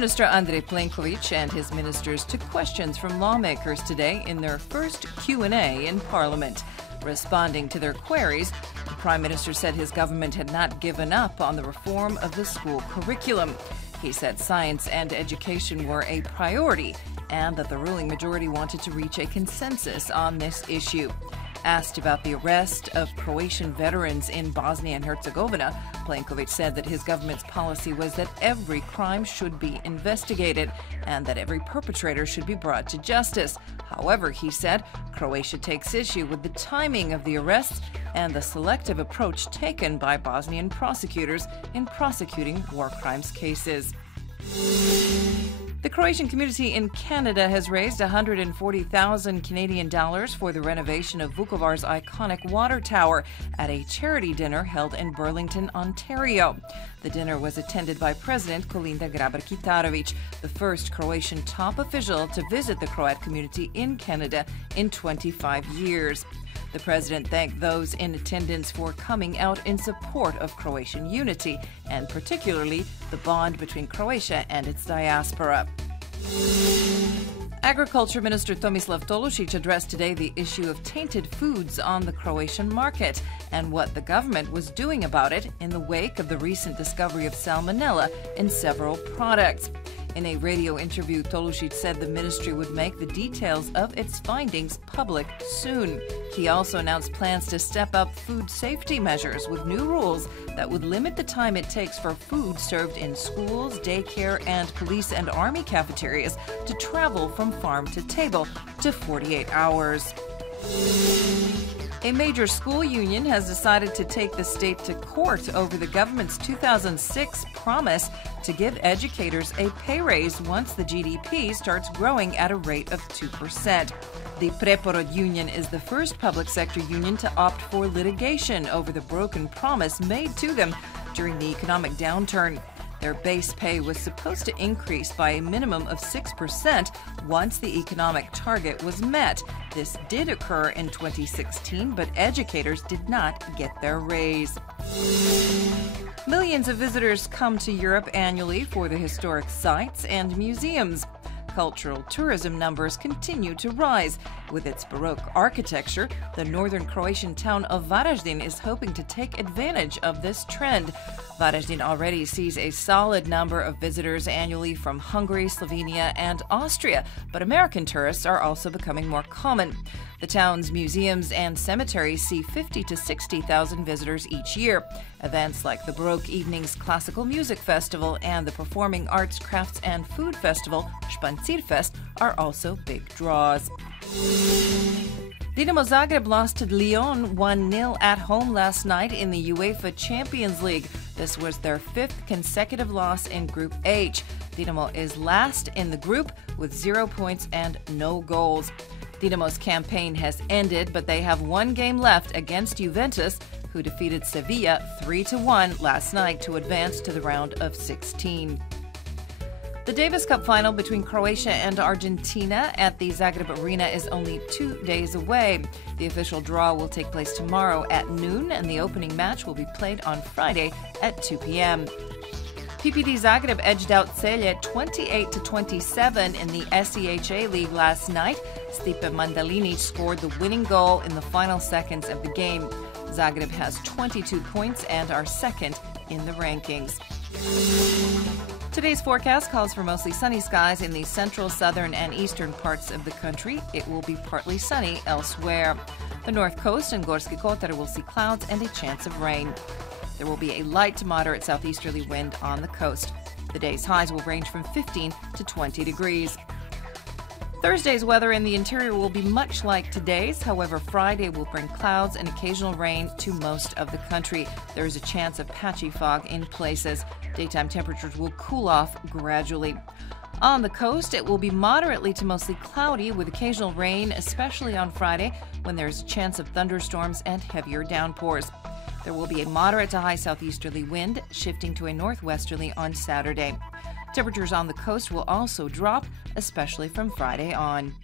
Minister Andrej Plenković and his ministers took questions from lawmakers today in their first Q&A in Parliament. Responding to their queries, the Prime Minister said his government had not given up on the reform of the school curriculum. He said science and education were a priority and that the ruling majority wanted to reach a consensus on this issue. Asked about the arrest of Croatian veterans in Bosnia and Herzegovina, Plenković said that his government's policy was that every crime should be investigated and that every perpetrator should be brought to justice. However, he said, Croatia takes issue with the timing of the arrests and the selective approach taken by Bosnian prosecutors in prosecuting war crimes cases. The Croatian community in Canada has raised $140,000 Canadian dollars for the renovation of Vukovar's iconic water tower at a charity dinner held in Burlington, Ontario. The dinner was attended by President Kolinda Grabar-Kitarović, the first Croatian top official to visit the Croat community in Canada in 25 years. The president thanked those in attendance for coming out in support of Croatian unity, and particularly the bond between Croatia and its diaspora. Agriculture Minister Tomislav Tolušić addressed today the issue of tainted foods on the Croatian market and what the government was doing about it in the wake of the recent discovery of salmonella in several products. In a radio interview, Tolušić said the ministry would make the details of its findings public soon. He also announced plans to step up food safety measures with new rules that would limit the time it takes for food served in schools, daycare, and police and army cafeterias to travel from farm to table to 48 hours. A major school union has decided to take the state to court over the government's 2006 promise to give educators a pay raise once the GDP starts growing at a rate of 2%. The Preporod union is the first public sector union to opt for litigation over the broken promise made to them during the economic downturn. Their base pay was supposed to increase by a minimum of 6% once the economic target was met. This did occur in 2016, but educators did not get their raise. Millions of visitors come to Europe annually for the historic sites and museums. Cultural tourism numbers continue to rise. With its Baroque architecture, the northern Croatian town of Varaždin is hoping to take advantage of this trend. Varaždin already sees a solid number of visitors annually from Hungary, Slovenia, and Austria, but American tourists are also becoming more common. The town's museums and cemeteries see 50 to 60,000 visitors each year. Events like the Baroque Evenings Classical Music Festival and the Performing Arts, Crafts, and Food Festival, Spancirfest, are also big draws. Dinamo Zagreb lost to Lyon 1-0 at home last night in the UEFA Champions League. This was their fifth consecutive loss in Group H. Dinamo is last in the group with 0 points and no goals. Dinamo's campaign has ended, but they have one game left against Juventus, who defeated Sevilla 3-1 last night to advance to the round of 16. The Davis Cup final between Croatia and Argentina at the Zagreb Arena is only 2 days away. The official draw will take place tomorrow at noon, and the opening match will be played on Friday at 2 p.m. PPD Zagreb edged out Celje 28-27 in the SEHA League last night. Stipe Mandalini scored the winning goal in the final seconds of the game. Zagreb has 22 points and are second in the rankings. Today's forecast calls for mostly sunny skies in the central, southern, and eastern parts of the country. It will be partly sunny elsewhere. The north coast and Gorski Kotar will see clouds and a chance of rain. There will be a light to moderate southeasterly wind on the coast. The day's highs will range from 15 to 20 degrees. Thursday's weather in the interior will be much like today's. However, Friday will bring clouds and occasional rain to most of the country. There is a chance of patchy fog in places. Daytime temperatures will cool off gradually. On the coast, it will be moderately to mostly cloudy with occasional rain, especially on Friday, when there is a chance of thunderstorms and heavier downpours. There will be a moderate to high southeasterly wind, shifting to a northwesterly on Saturday. Temperatures on the coast will also drop, especially from Friday on.